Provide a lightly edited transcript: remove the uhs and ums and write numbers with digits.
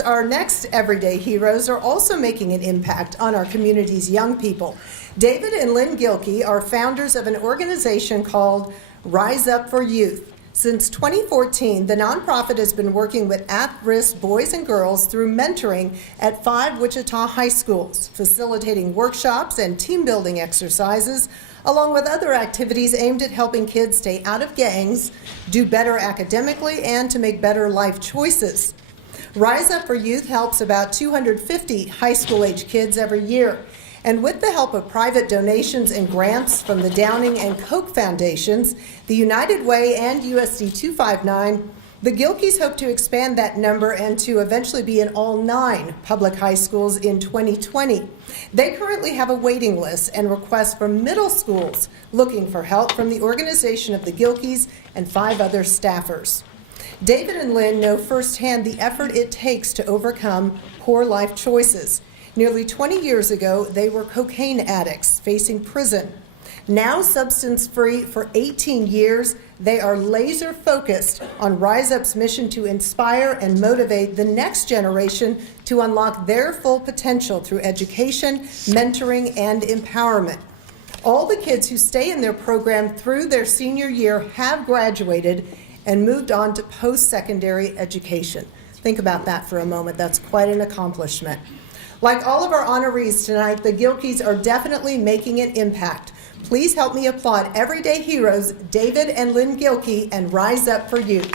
Our next everyday heroes are also making an impact on our community's young people. David and Lynn Gilkey are founders of an organization called Rise Up for Youth. Since 2014, the nonprofit has been working with at-risk boys and girls through mentoring at 5 Wichita high schools, facilitating workshops and team-building exercises, along with other activities aimed at helping kids stay out of gangs, do better academically, and to make better life choices. Rise Up for Youth helps about 250 high school-age kids every year. And with the help of private donations and grants from the Downing and Koch Foundations, the United Way, and USD 259, the Gilkeys hope to expand that number and to eventually be in all 9 public high schools in 2020. They currently have a waiting list and requests from middle schools looking for help from the organization of the Gilkeys and 5 other staffers. David and Lynn know firsthand the effort it takes to overcome poor life choices. Nearly 20 years ago, they were cocaine addicts facing prison. Now substance-free for 18 years, they are laser-focused on Rise Up's mission to inspire and motivate the next generation to unlock their full potential through education, mentoring, and empowerment. All the kids who stay in their program through their senior year have graduated and moved on to post-secondary education. Think about that for a moment. That's quite an accomplishment. Like all of our honorees tonight, the Gilkeys are definitely making an impact. Please help me applaud everyday heroes David and Lynn Gilkey and Rise Up for Youth.